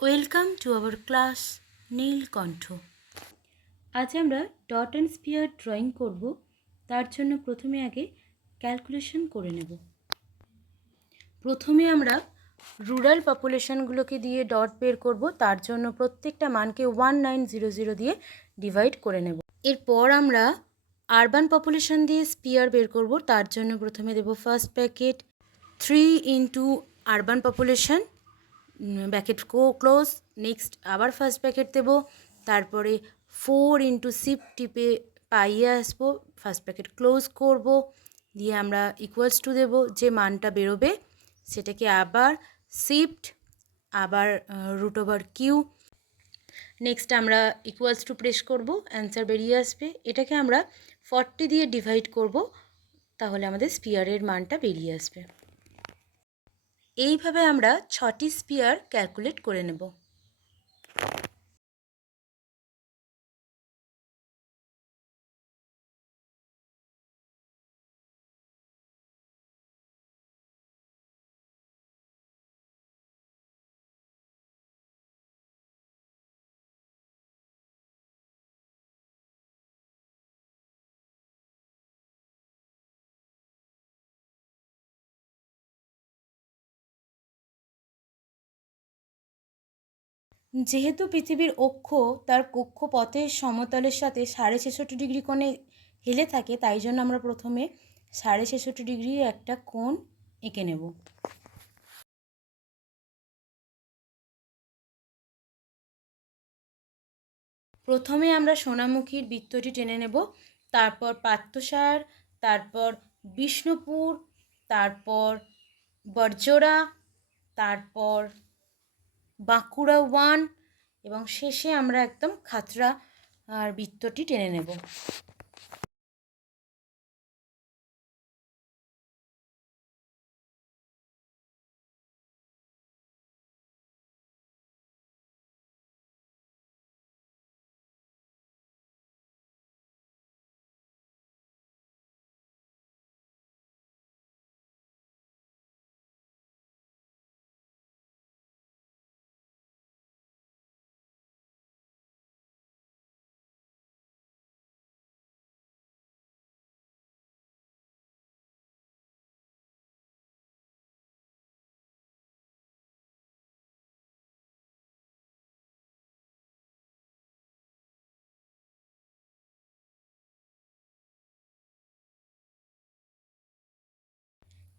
Welcome to our class নীলকণ্ঠ। আজ আমরা dot and spear drawing করব। তার জন্য প্রথমে আগে ক্যালকুলেশন করে নেব। প্রথমে আমরা রুরাল পপুলেশনগুলোকে দিয়ে ডট বের করব। তার জন্য প্রত্যেকটা মানকে 1900 দিয়ে ডিভাইড করে নেব। এরপর আমরা আরবান পপুলেশন দিয়ে স্পিয়ার বের করব। তার জন্য প্রথমে দেব first bracket 3 into urban population, bracket close. Next আবার ফার্স্ট ব্র্যাকেট দেবো, তারপরে 4 ইন্টু শিফট টিপে পাইয়ে আসবো, ফার্স্ট ব্র্যাকেট ক্লোজ করব, দিয়ে আমরা ইকুয়ালস টু দেবো। যে মানটা বেরোবে সেটাকে আবার শিফট, আবার রুট ওভার কিউ। নেক্সট আমরা ইকুয়ালস টু প্রেস করব, অ্যান্সার বেরিয়ে আসবে। এটাকে আমরা 40 দিয়ে ডিভাইড করব, তাহলে আমাদের স্পিয়ারের মানটা বেরিয়ে আসবে। এইভাবে আমরা 6টি স্পিয়ার ক্যালকুলেট করে নেব। যেহেতু পৃথিবীর অক্ষ তার কক্ষপথের সমতলের সাথে 66.5 কোণে হেলে থাকে, তাই জন্য আমরা প্রথমে 66.5 একটা কোণ এঁকে নেব। প্রথমে আমরা সোনামুখীর বৃত্তটি টেনে নেব, তারপর পাত্রসার, তারপর বিষ্ণুপুর, তারপর বরজোড়া, তারপর বাঁকুড়া 1 এবং শেষে আমরা একদম খাতড়া আর বৃত্তটি টেনে নেব।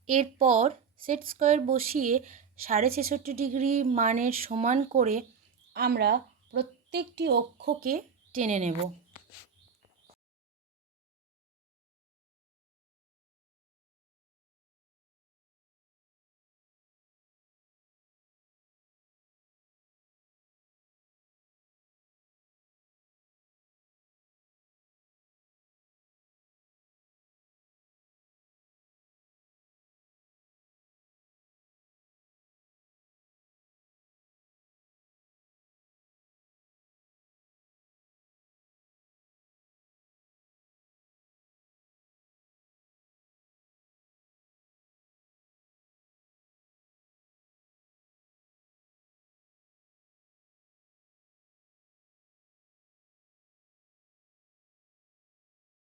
এরপর সেট স্কোয়ার বসিয়ে 66.5 মানের সমান করে আমরা প্রত্যেকটি অক্ষকে টেনে নেব।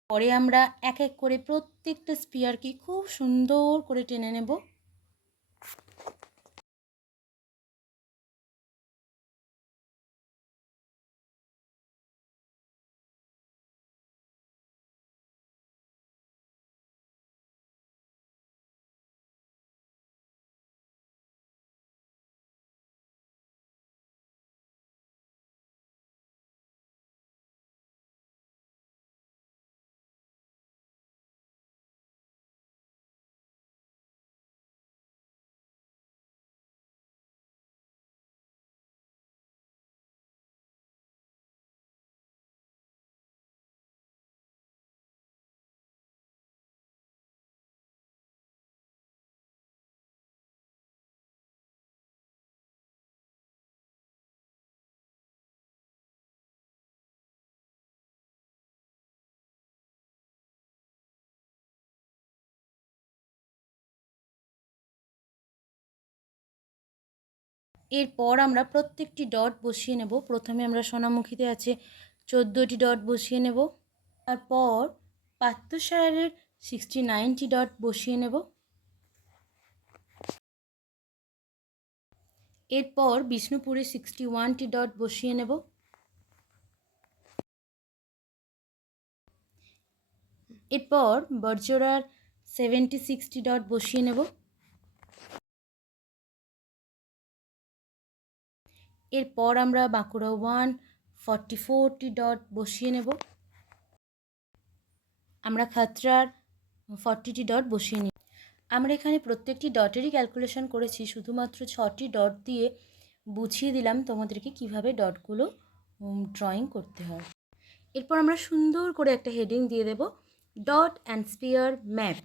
পরে আমরা এক এক করে প্রত্যেকটা স্পিয়ারকে খুব সুন্দর করে টেনে নেব। এরপর আমরা প্রত্যেকটি ডট বসিয়ে নেব। প্রথমে আমরা সোনামুখীতে আছে 14টি ডট বসিয়ে নেব। তারপর পাত্রসায়রের 69টি ডট বসিয়ে নেব। এরপর বিষ্ণুপুরে 61টি ডট বসিয়ে নেব। এরপর বড়জোড়ার 76টি ডট বসিয়ে নেব। এরপর আমরা বাঁকুড়া 144টি ডট বসিয়ে নেব। আমরা খাতড়ার 40টি ডট বসিয়ে নিই। আমরা এখানে প্রত্যেকটি ডটেরই ক্যালকুলেশন করেছি, শুধুমাত্র 6টি ডট দিয়ে বুঝিয়ে দিলাম তোমাদেরকে কিভাবে ডটগুলো ড্রয়িং করতে হয়। এরপর আমরা সুন্দর করে একটা হেডিং দিয়ে দেব, ডট অ্যান্ড স্পিয়ার ম্যাপ।